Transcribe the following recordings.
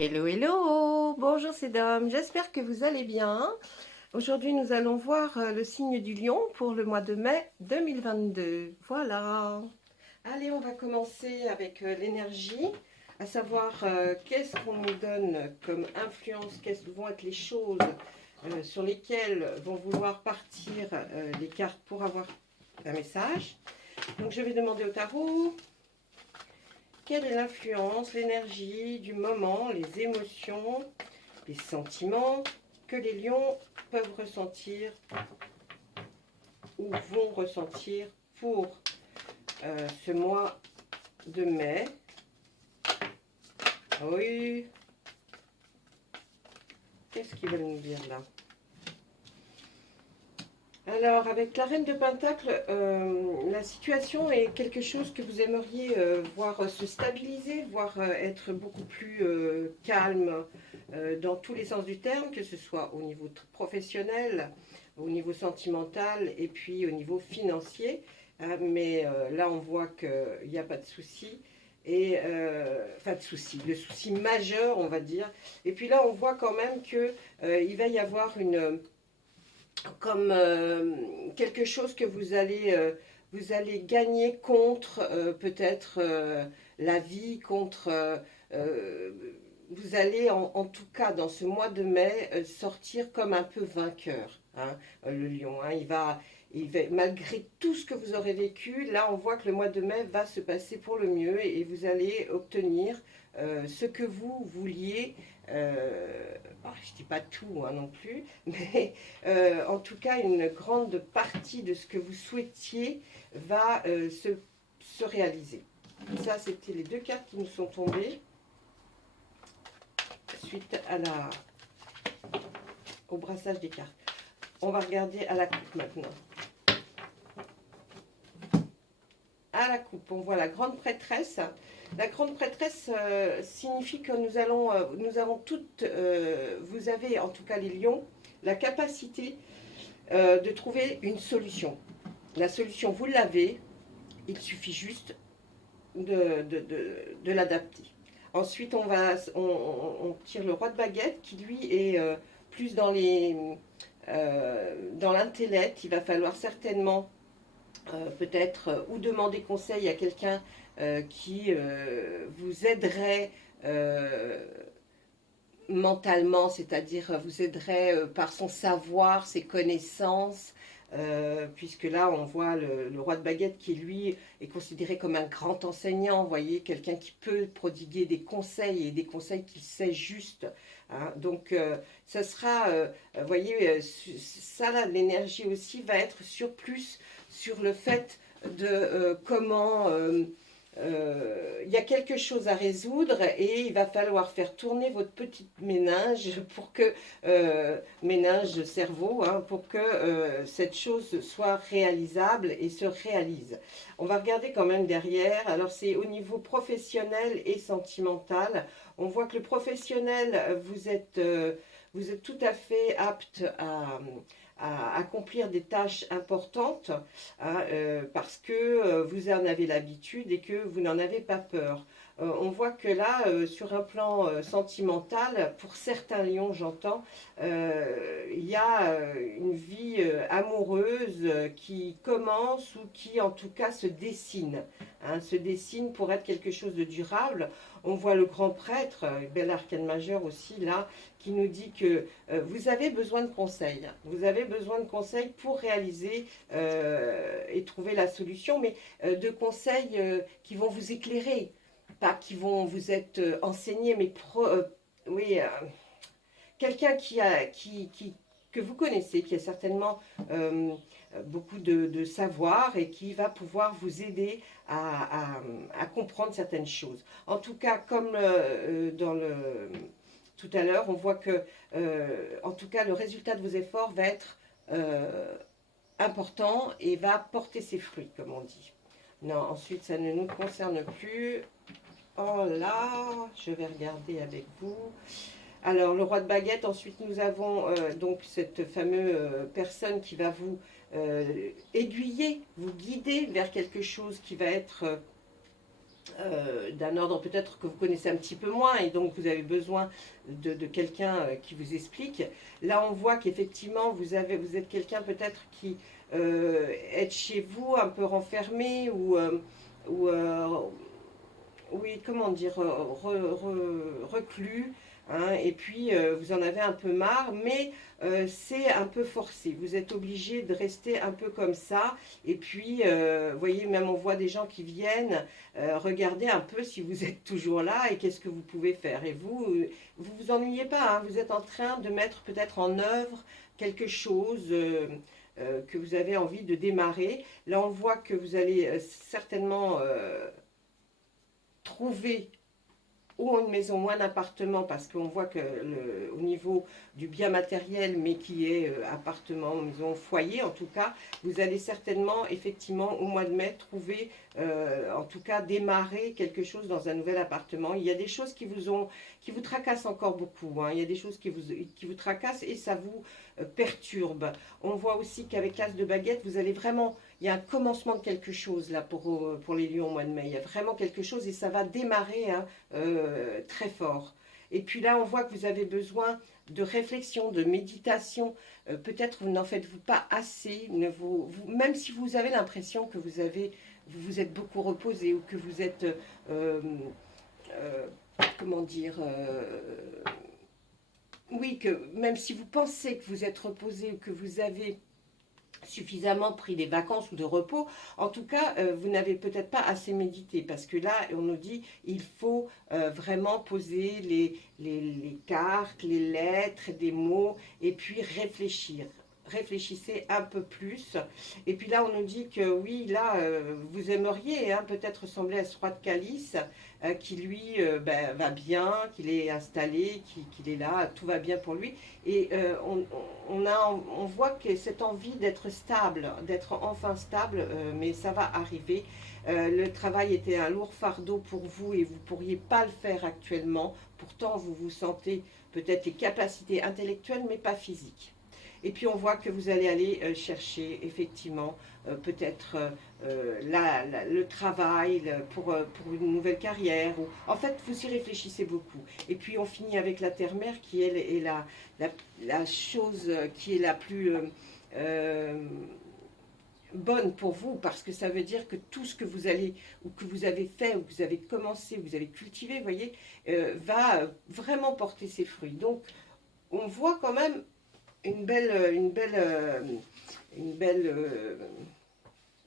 Hello, hello! Bonjour, c'est Dom. J'espère que vous allez bien. Aujourd'hui, nous allons voir le signe du lion pour le mois de mai 2022. Voilà. Allez, on va commencer avec l'énergie, à savoir qu'est-ce qu'on nous donne comme influence, quelles vont être les choses sur lesquelles vont vouloir partir les cartes pour avoir un message. Donc, je vais demander au tarot. Quelle est l'influence, l'énergie du moment, les émotions, les sentiments que les lions peuvent ressentir ou vont ressentir pour ce mois de mai? Oui. Qu'est-ce qu'ils veulent nous dire là? Alors, avec la Reine de Pentacle, la situation est quelque chose que vous aimeriez voir se stabiliser, voir être beaucoup plus calme dans tous les sens du terme, que ce soit au niveau professionnel, au niveau sentimental et puis au niveau financier. Mais là, on voit qu'il n'y a pas de souci. Et enfin de souci, le souci majeur, on va dire. Et puis là, on voit quand même qu'il va y avoir comme quelque chose que vous allez gagner contre peut-être la vie, contre... vous allez en tout cas dans ce mois de mai sortir comme un peu vainqueur, hein, le lion. Hein, il va, malgré tout ce que vous aurez vécu, là on voit que le mois de mai va se passer pour le mieux et vous allez obtenir ce que vous vouliez. Je ne dis pas tout hein, non plus, mais en tout cas une grande partie de ce que vous souhaitiez va se réaliser. Ça, c'était les deux cartes qui nous sont tombées suite au brassage des cartes. On va regarder à la coupe maintenant. À la coupe, on voit la grande prêtresse. La grande prêtresse signifie que nous avons toutes, vous avez en tout cas les lions, la capacité de trouver une solution. La solution, vous l'avez, il suffit juste de l'adapter. Ensuite, on tire le roi de baguette qui lui est plus dans l'intellect. Il va falloir certainement peut-être ou demander conseil à quelqu'un qui vous aiderait mentalement, c'est-à-dire vous aiderait par son savoir, ses connaissances, puisque là on voit le roi de baguette qui lui est considéré comme un grand enseignant, vous voyez, quelqu'un qui peut prodiguer des conseils et des conseils qu'il sait juste. Hein. Donc ça sera, vous voyez, ça là, l'énergie aussi va être plus sur le fait de comment... il y a quelque chose à résoudre et il va falloir faire tourner votre petite méninge pour que méninge cerveau hein, pour que cette chose soit réalisable et se réalise. On va regarder quand même derrière. Alors c'est au niveau professionnel et sentimental. On voit que le professionnel, vous êtes tout à fait apte à accomplir des tâches importantes hein, parce que vous en avez l'habitude et que vous n'en avez pas peur. On voit que là, sur un plan sentimental, pour certains lions, j'entends, il y a une vie amoureuse qui commence ou qui en tout cas se dessine. Hein, se dessine pour être quelque chose de durable. On voit le grand prêtre, bel arcane majeur aussi là, qui nous dit que vous avez besoin de conseils. Vous avez besoin de conseils pour réaliser et trouver la solution, mais de conseils qui vont vous éclairer, pas qui vont vous être enseignés, mais oui, quelqu'un que vous connaissez, qui a certainement beaucoup de savoir et qui va pouvoir vous aider à comprendre certaines choses. En tout cas, comme tout à l'heure, on voit que, en tout cas, le résultat de vos efforts va être important et va porter ses fruits, comme on dit. Non, ensuite, ça ne nous concerne plus. Oh là, je vais regarder avec vous. Alors, le roi de baguette, ensuite nous avons donc cette fameuse personne qui va vous aiguiller, vous guider vers quelque chose qui va être d'un ordre peut-être que vous connaissez un petit peu moins et donc vous avez besoin de quelqu'un qui vous explique. Là, on voit qu'effectivement, vous êtes quelqu'un peut-être qui est chez vous un peu renfermé ou oui, comment dire, reclus, hein, et puis vous en avez un peu marre, mais c'est un peu forcé. Vous êtes obligé de rester un peu comme ça, et puis, vous voyez, même on voit des gens qui viennent regarder un peu si vous êtes toujours là et qu'est-ce que vous pouvez faire. Et vous vous ennuyez pas, hein, vous êtes en train de mettre peut-être en œuvre quelque chose. Que vous avez envie de démarrer. Là, on voit que vous allez certainement trouver ou une maison ou un appartement, parce qu'on voit que au niveau du bien matériel, mais qui est appartement, maison, foyer en tout cas, vous allez certainement, effectivement, au mois de mai, trouver, en tout cas, démarrer quelque chose dans un nouvel appartement. Il y a des choses qui vous tracassent encore beaucoup, hein. Il y a des choses qui vous tracassent et ça vous perturbe. On voit aussi qu'avec l'as de baguette, vous allez vraiment... Il y a un commencement de quelque chose là pour les lions au mois de mai. Il y a vraiment quelque chose et ça va démarrer, hein, très fort. Et puis là, on voit que vous avez besoin de réflexion, de méditation. Peut-être vous n'en faites-vous pas assez. Même si vous avez l'impression que vous vous êtes beaucoup reposé ou que vous êtes, euh, comment dire, oui, que même si vous pensez que vous êtes reposé ou que vous avez suffisamment pris des vacances ou de repos, en tout cas, vous n'avez peut-être pas assez médité, parce que là, on nous dit, il faut vraiment poser les cartes, les lettres, des mots, et puis réfléchir. Réfléchissez un peu plus. Et puis là, on nous dit que oui, là, vous aimeriez, hein, peut-être ressembler à ce roi de calice, qui lui ben, va bien, qu'il est installé, qu'il est là, tout va bien pour lui. Et on voit que cette envie d'être stable, d'être enfin stable, mais ça va arriver. Le travail était un lourd fardeau pour vous et vous ne pourriez pas le faire actuellement. Pourtant, vous vous sentez peut-être les capacités intellectuelles, mais pas physiques. Et puis on voit que vous allez aller chercher effectivement peut-être le travail pour une nouvelle carrière. En fait, vous y réfléchissez beaucoup. Et puis on finit avec la terre-mère qui elle, est la chose qui est la plus bonne pour vous, parce que ça veut dire que tout ce que vous allez ou que vous avez fait ou que vous avez commencé, vous avez cultivé, vous voyez, va vraiment porter ses fruits. Donc on voit quand même une belle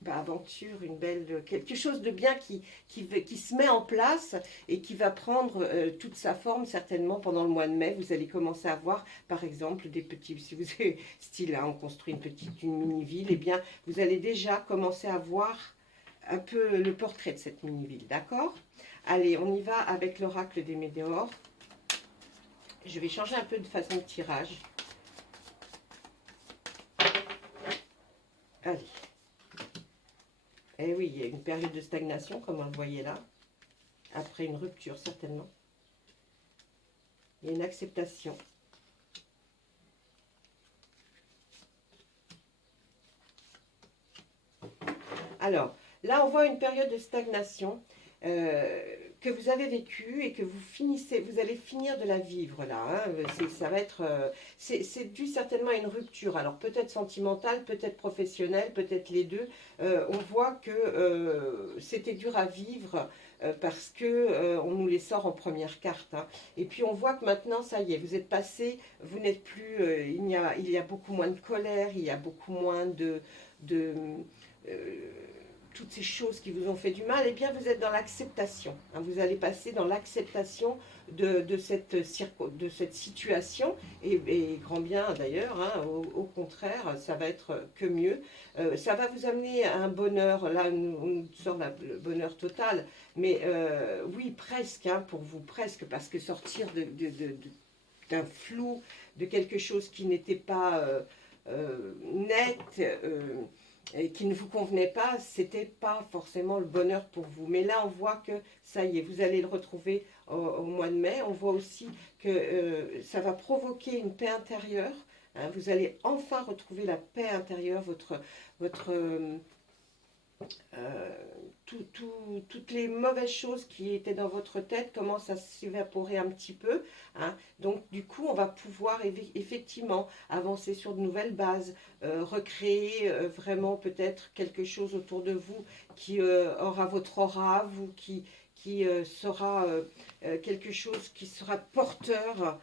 aventure, quelque chose de bien qui se met en place et qui va prendre toute sa forme certainement pendant le mois de mai. Vous allez commencer à voir, par exemple, des petits, si vous avez style, là, on construit une mini-ville, et bien, vous allez déjà commencer à voir un peu le portrait de cette mini-ville, d'accord? Allez, on y va avec l'oracle des météores. Je vais changer un peu de façon de tirage. Allez. Eh oui, il y a une période de stagnation, comme on le voyait là. Après une rupture, certainement. Il y a une acceptation. Alors, là, on voit une période de stagnation que vous avez vécue et que vous allez finir de la vivre là. Hein. Ça va être, c'est dû certainement à une rupture. Alors peut-être sentimentale, peut-être professionnelle, peut-être les deux. On voit que c'était dur à vivre parce que on nous les sort en première carte. Hein. Et puis on voit que maintenant, ça y est, vous êtes passé, vous n'êtes plus, il y a beaucoup moins de colère, il y a beaucoup moins de toutes ces choses qui vous ont fait du mal, eh bien vous êtes dans l'acceptation. Hein, vous allez passer dans l'acceptation de cette situation, et grand bien d'ailleurs, hein, au contraire, ça va être que mieux. Ça va vous amener à un bonheur, là on sort le bonheur total, mais oui presque, hein, pour vous presque, parce que sortir d'un flou, de quelque chose qui n'était pas net, et qui ne vous convenait pas, c'était pas forcément le bonheur pour vous. Mais là, on voit que ça y est, vous allez le retrouver au mois de mai. On voit aussi que ça va provoquer une paix intérieure. Hein, vous allez enfin retrouver la paix intérieure, votre euh, toutes les mauvaises choses qui étaient dans votre tête commencent à s'évaporer un petit peu, hein. Donc du coup, on va pouvoir effectivement avancer sur de nouvelles bases, recréer vraiment peut-être quelque chose autour de vous qui aura votre aura, vous qui sera quelque chose qui sera porteur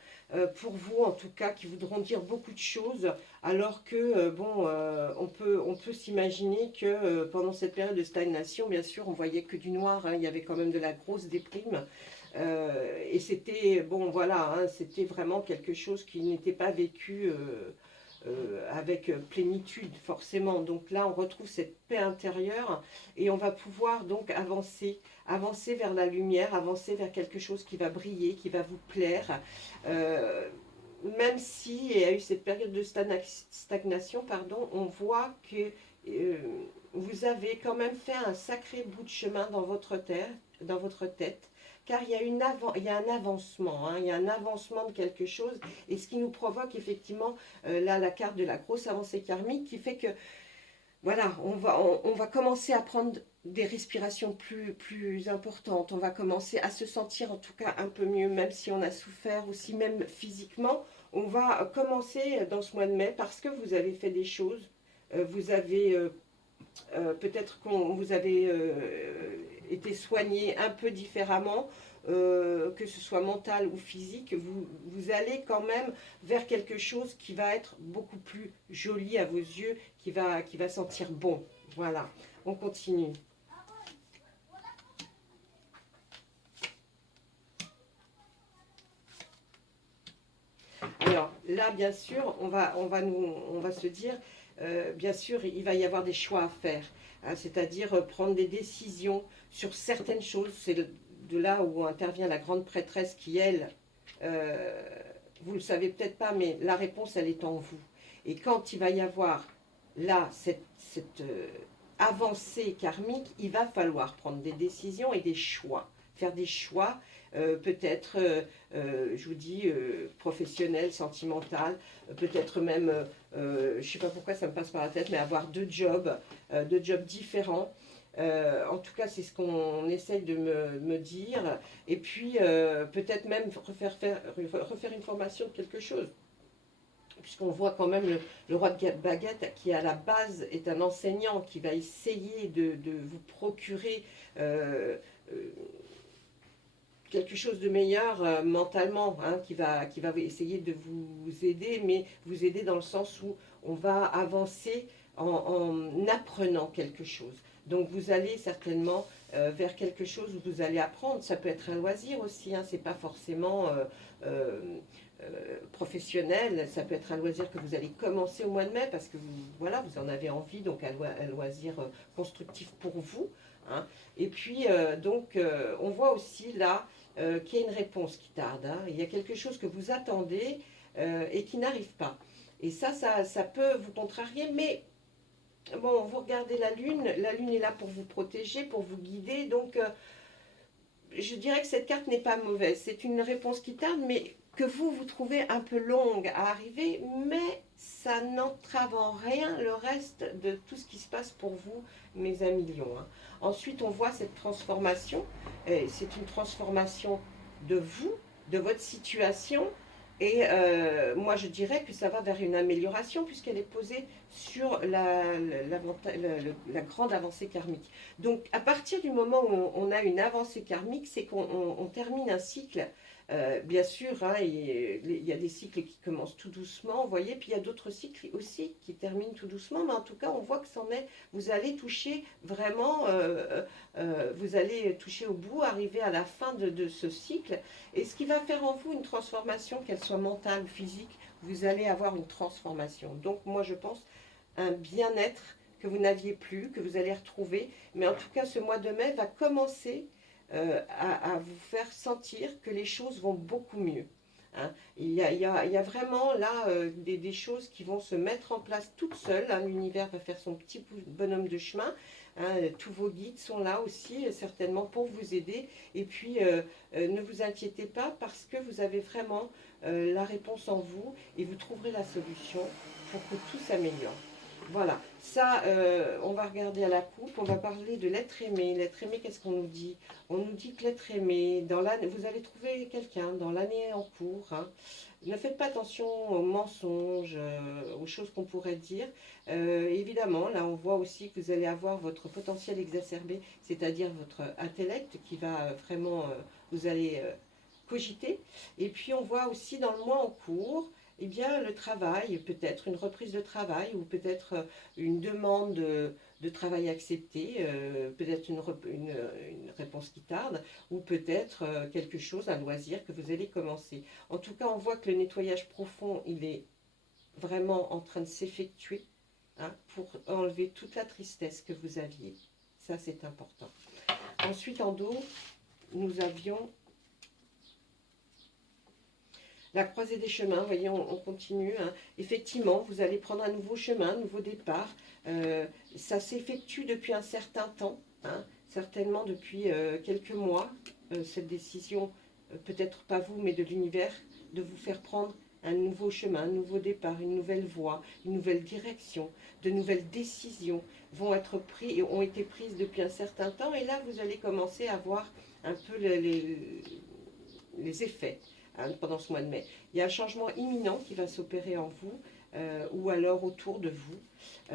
pour vous, en tout cas, qui voudront dire beaucoup de choses, alors que, on peut s'imaginer que pendant cette période de stagnation, bien sûr, on voyait que du noir, hein, il y avait quand même de la grosse déprime, et c'était, bon, voilà, hein, c'était vraiment quelque chose qui n'était pas vécu avec plénitude, forcément. Donc là, on retrouve cette paix intérieure, et on va pouvoir donc avancer vers la lumière, avancer vers quelque chose qui va briller, qui va vous plaire. Euh, Même si il y a eu cette période de stagnation, pardon, on voit que euh, vous avez quand même fait un sacré bout de chemin dans votre tête, car il y a un avancement, hein, il y a un avancement de quelque chose, et ce qui nous provoque effectivement là la carte de la grosse avancée karmique qui fait que voilà, on va commencer à prendre des respirations plus importantes. On va commencer à se sentir en tout cas un peu mieux, même si on a souffert aussi, même physiquement. On va commencer dans ce mois de mai parce que vous avez fait des choses. Vous avez peut-être qu'on vous avez été soigné un peu différemment, que ce soit mental ou physique, vous allez quand même vers quelque chose qui va être beaucoup plus joli à vos yeux, qui va sentir bon. Voilà, on continue. Alors là, bien sûr, on va se dire, bien sûr, il va y avoir des choix à faire, hein, c'est-à-dire prendre des décisions sur certaines choses. C'est de là où intervient la grande prêtresse qui, elle, euh, vous le savez peut-être pas, mais la réponse, elle est en vous. Et quand il va y avoir là cette avancée karmique, il va falloir prendre des décisions et des choix, faire des choix, peut-être, je vous dis, professionnel, sentimental, peut-être même, je ne sais pas pourquoi ça me passe par la tête, mais avoir deux jobs différents. En tout cas, c'est ce qu'on essaye de me dire. Et puis, peut-être même refaire une formation de quelque chose. Puisqu'on voit quand même le roi de baguette qui à la base est un enseignant qui va essayer de vous procurer euh, quelque chose de meilleur mentalement, hein, qui va essayer de vous aider, mais vous aider dans le sens où on va avancer en apprenant quelque chose. Donc vous allez certainement vers quelque chose où vous allez apprendre. Ça peut être un loisir aussi, hein, c'est pas forcément euh, professionnel, ça peut être un loisir que vous allez commencer au mois de mai parce que voilà, vous en avez envie, donc un loisir constructif pour vous, hein. Et puis on voit aussi là qu'il y a une réponse qui tarde, hein. Il y a quelque chose que vous attendez et qui n'arrive pas. Et ça peut vous contrarier, mais bon, vous regardez la lune est là pour vous protéger, pour vous guider, donc je dirais que cette carte n'est pas mauvaise. C'est une réponse qui tarde, mais que vous trouvez un peu longue à arriver, mais ça n'entrave en rien le reste de tout ce qui se passe pour vous, mes amis lions, hein. Ensuite, on voit cette transformation. C'est une transformation de vous, de votre situation. Et moi, je dirais que ça va vers une amélioration puisqu'elle est posée sur la grande avancée karmique. Donc, à partir du moment où on a une avancée karmique, c'est qu'on termine un cycle. Bien sûr, hein, il y a des cycles qui commencent tout doucement, vous voyez, puis il y a d'autres cycles aussi qui terminent tout doucement, mais en tout cas, on voit que c'en est. Vous allez toucher vraiment, vous allez toucher au bout, arriver à la fin de ce cycle, et ce qui va faire en vous une transformation, qu'elle soit mentale ou physique, vous allez avoir une transformation. Donc, moi, je pense un bien-être que vous n'aviez plus, que vous allez retrouver. Mais en tout cas, ce mois de mai va commencer à vous faire sentir que les choses vont beaucoup mieux, hein. Il y a vraiment là des choses qui vont se mettre en place toutes seules, hein. L'univers va faire son petit bonhomme de chemin, hein. Tous vos guides sont là aussi, certainement pour vous aider. Et puis, ne vous inquiétez pas parce que vous avez vraiment la réponse en vous et vous trouverez la solution pour que tout s'améliore. Voilà, ça, on va regarder à la coupe, on va parler de l'être aimé. L'être aimé, qu'est-ce qu'on nous dit? On nous dit que l'être aimé, vous allez trouver quelqu'un dans l'année en cours, hein. Ne faites pas attention aux mensonges, aux choses qu'on pourrait dire. Évidemment, là, on voit aussi que vous allez avoir votre potentiel exacerbé, c'est-à-dire votre intellect qui va vraiment, vous allez cogiter. Et puis, on voit aussi dans le mois en cours, eh bien, le travail, peut-être une reprise de travail ou peut-être une demande de travail acceptée, peut-être une réponse qui tarde ou peut-être quelque chose, un loisir que vous allez commencer. En tout cas, on voit que le nettoyage profond, il est vraiment en train de s'effectuer, hein, pour enlever toute la tristesse que vous aviez. Ça, c'est important. Ensuite, en dos, nous avions la croisée des chemins. Vous voyez, on continue, hein. Effectivement, vous allez prendre un nouveau chemin, un nouveau départ. Ça s'effectue depuis un certain temps, hein, certainement depuis quelques mois. Cette décision, peut-être pas vous, mais de l'univers, de vous faire prendre un nouveau chemin, un nouveau départ, une nouvelle voie, une nouvelle direction, de nouvelles décisions vont être prises et ont été prises depuis un certain temps. Et là, vous allez commencer à voir un peu les effets, hein, pendant ce mois de mai. Il y a un changement imminent qui va s'opérer en vous ou alors autour de vous,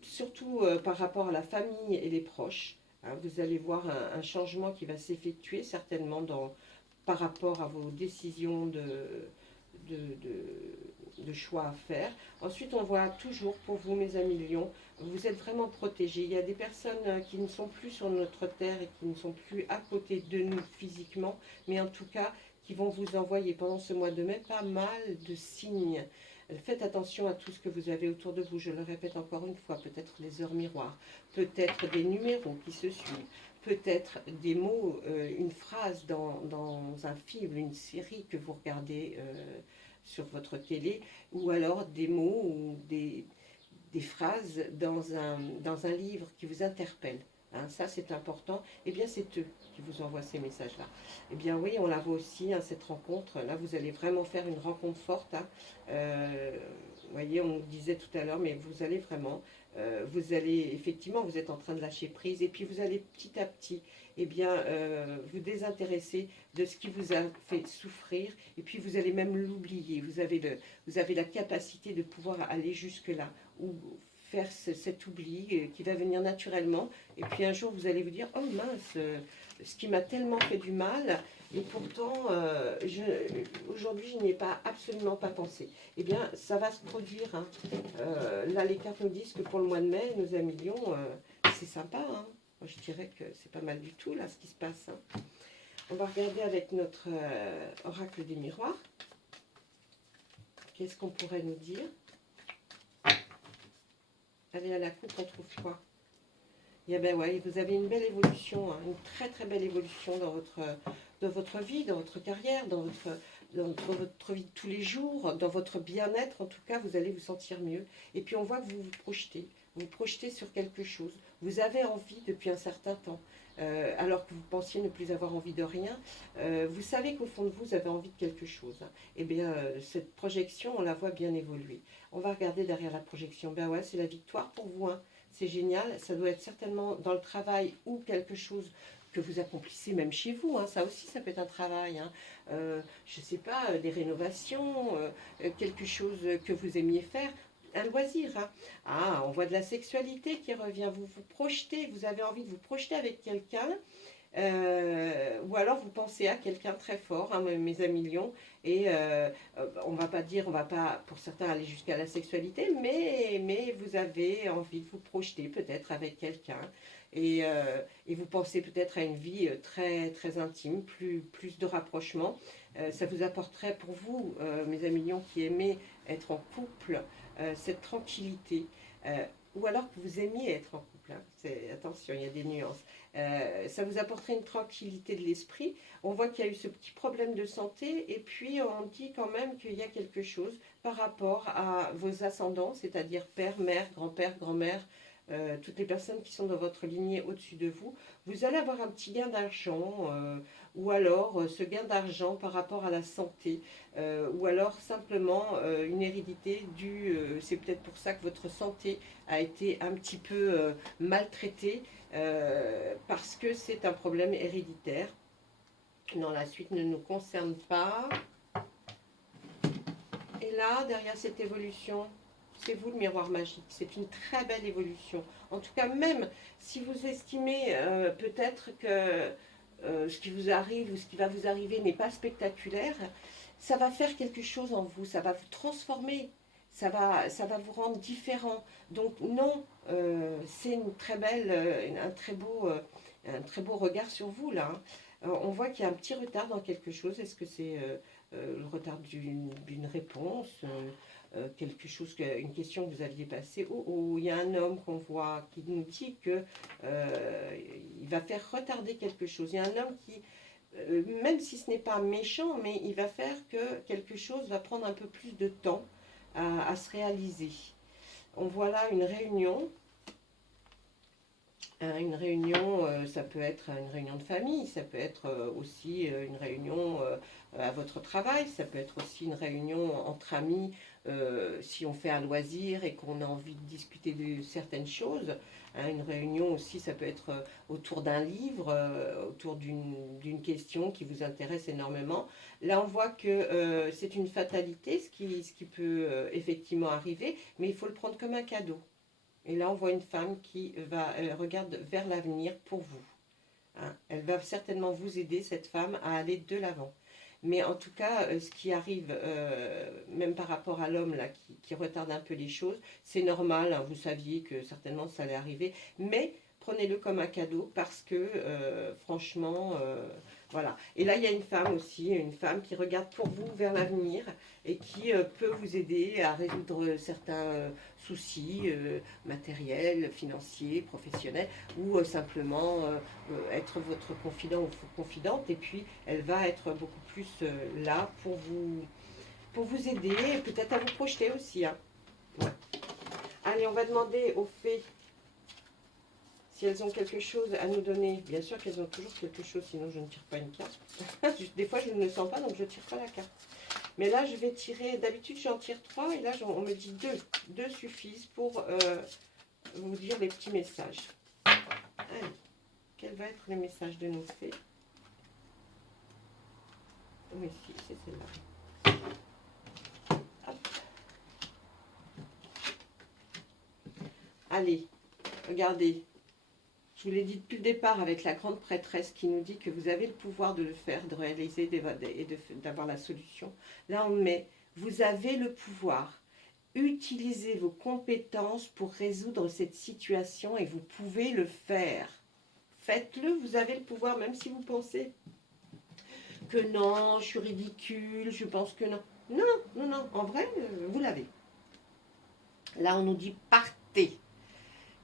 surtout par rapport à la famille et les proches, hein. Vous allez voir un changement qui va s'effectuer certainement par rapport à vos décisions de, de choix à faire. Ensuite, on voit toujours pour vous, mes amis lions, vous êtes vraiment protégés. Il y a des personnes qui ne sont plus sur notre terre et qui ne sont plus à côté de nous physiquement, mais en tout cas, qui vont vous envoyer pendant ce mois de mai pas mal de signes. Faites attention à tout ce que vous avez autour de vous. Je le répète encore une fois, peut-être les heures miroirs, peut-être des numéros qui se suivent, peut-être des mots, une phrase dans un film, une série que vous regardez sur votre télé, ou alors des mots ou des phrases dans un livre qui vous interpellent. Hein, ça, c'est important. Eh bien, c'est eux qui vous envoient ces messages-là. Eh bien, oui, on la voit aussi, hein, cette rencontre. Là, vous allez vraiment faire une rencontre forte, hein. Vous voyez, on nous disait tout à l'heure, mais vous allez vraiment, vous allez, effectivement, vous êtes en train de lâcher prise, et puis vous allez petit à petit, eh bien, vous désintéresser de ce qui vous a fait souffrir, et puis vous allez même l'oublier. Vous avez la capacité de pouvoir aller jusque-là, ou faire cet oubli qui va venir naturellement, et puis un jour vous allez vous dire, oh mince, ce qui m'a tellement fait du mal, et pourtant aujourd'hui je n'y ai pas absolument pas pensé. Eh bien ça va se produire, hein. Là les cartes nous disent que pour le mois de mai, nos amis lions, c'est sympa, hein. Moi, je dirais que c'est pas mal du tout là ce qui se passe, hein. On va regarder avec notre oracle des miroirs. Qu'est-ce qu'on pourrait nous dire? Allez, à la coupe, on trouve quoi? Et ben ouais, vous avez une belle évolution, hein, une très très belle évolution dans votre vie, dans votre carrière, dans votre vie de tous les jours, dans votre bien-être. En tout cas, vous allez vous sentir mieux. Et puis on voit que vous projetez sur quelque chose. Vous avez envie depuis un certain temps, alors que vous pensiez ne plus avoir envie de rien. Vous savez qu'au fond de vous, vous avez envie de quelque chose, hein. Et bien, cette projection, on la voit bien évoluer. On va regarder derrière la projection. Ben ouais, c'est la victoire pour vous, hein. C'est génial. Ça doit être certainement dans le travail ou quelque chose que vous accomplissez même chez vous, hein. Ça aussi, ça peut être un travail, hein. Je ne sais pas, des rénovations, quelque chose que vous aimiez faire. Un loisir, hein. Ah, on voit de la sexualité qui revient. Vous vous projetez, vous avez envie de vous projeter avec quelqu'un. Ou alors vous pensez à quelqu'un très fort, hein, mes amis lions, et on va pas dire, on va pas pour certains aller jusqu'à la sexualité, mais vous avez envie de vous projeter peut-être avec quelqu'un, et vous pensez peut-être à une vie très, très intime, plus de rapprochement. Ça vous apporterait pour vous, mes amis lions qui aimez être en couple, cette tranquillité, ou alors que vous aimiez être en couple, hein. Attention, il y a des nuances. Ça vous apporterait une tranquillité de l'esprit. On voit qu'il y a eu ce petit problème de santé, et puis on dit quand même qu'il y a quelque chose par rapport à vos ascendants, c'est-à-dire père, mère, grand-mère, toutes les personnes qui sont dans votre lignée au-dessus de vous, vous allez avoir un petit gain d'argent, ou alors ce gain d'argent par rapport à la santé, ou alors simplement une hérédité due, c'est peut-être pour ça que votre santé a été un petit peu maltraitée, parce que c'est un problème héréditaire. Non, la suite ne nous concerne pas. Et là, derrière cette évolution, c'est vous le miroir magique. C'est une très belle évolution. En tout cas, même si vous estimez peut-être que ce qui vous arrive ou ce qui va vous arriver n'est pas spectaculaire, ça va faire quelque chose en vous, ça va vous transformer, ça va vous rendre différent. Donc non, c'est une très belle, un très beau regard sur vous là, hein. On voit qu'il y a un petit retard dans quelque chose. Est-ce que c'est le retard d'une réponse, quelque chose, une question que vous aviez passée, ou il y a un homme qu'on voit qui nous dit que il va faire retarder quelque chose. Il y a un homme qui, même si ce n'est pas méchant, mais il va faire que quelque chose va prendre un peu plus de temps à se réaliser. On voit là une réunion. Une réunion, ça peut être une réunion de famille, ça peut être aussi une réunion à votre travail, ça peut être aussi une réunion entre amis, si on fait un loisir et qu'on a envie de discuter de certaines choses. Une réunion aussi, ça peut être autour d'un livre, autour d'une question qui vous intéresse énormément. Là, on voit que c'est une fatalité, ce qui peut effectivement arriver, mais il faut le prendre comme un cadeau. Et là, on voit une femme qui regarde vers l'avenir pour vous. Hein. Elle va certainement vous aider, cette femme, à aller de l'avant. Mais en tout cas, ce qui arrive, même par rapport à l'homme là qui retarde un peu les choses, c'est normal. Hein, vous saviez que certainement ça allait arriver. Mais prenez-le comme un cadeau parce que, franchement, voilà. Et là, il y a une femme qui regarde pour vous vers l'avenir et qui peut vous aider à résoudre certains soucis matériels, financiers, professionnels, ou simplement être votre confident ou confidente. Et puis, elle va être beaucoup plus là pour vous aider, et peut-être à vous projeter aussi. Hein. Ouais. Allez, on va demander aux fées si elles ont quelque chose à nous donner. Bien sûr qu'elles ont toujours quelque chose, sinon je ne tire pas une carte. Des fois, je ne le sens pas, donc je ne tire pas la carte. Mais là, je vais tirer, d'habitude, j'en tire 3, et là, on me dit 2. 2 suffisent pour vous dire les petits messages. Allez, quel va être le message de nos fées? Oui, si, c'est celle-là. Allez, regardez. Je vous l'ai dit depuis le départ avec la grande prêtresse qui nous dit que vous avez le pouvoir de le faire, de réaliser et d'avoir la solution. Là, on met, vous avez le pouvoir. Utilisez vos compétences pour résoudre cette situation et vous pouvez le faire. Faites-le, vous avez le pouvoir, même si vous pensez que non, je suis ridicule, je pense que non. Non, non, non, en vrai, vous l'avez. Là, on nous dit partez.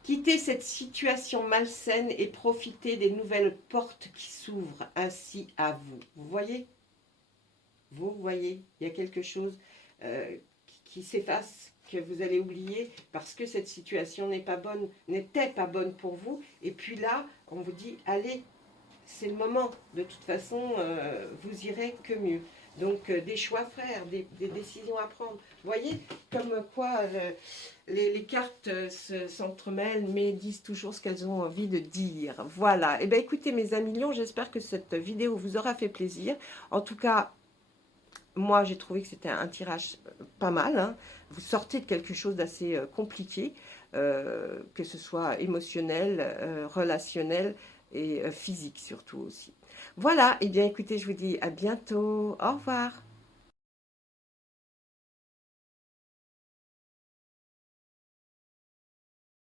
Quittez cette situation malsaine et profitez des nouvelles portes qui s'ouvrent ainsi à vous. Vous voyez? Vous voyez, il y a quelque chose qui s'efface, que vous allez oublier parce que cette situation n'était pas bonne pour vous. Et puis là, on vous dit, allez, c'est le moment. De toute façon, vous irez que mieux. Donc, des choix à faire, des décisions à prendre. Vous voyez, comme quoi les cartes s'entremêlent, mais disent toujours ce qu'elles ont envie de dire. Voilà. Et bien, écoutez, mes amis lions, j'espère que cette vidéo vous aura fait plaisir. En tout cas, moi, j'ai trouvé que c'était un tirage pas mal. Hein. Vous sortez de quelque chose d'assez compliqué, que ce soit émotionnel, relationnel et physique surtout aussi. Voilà, et bien écoutez, je vous dis à bientôt. Au revoir.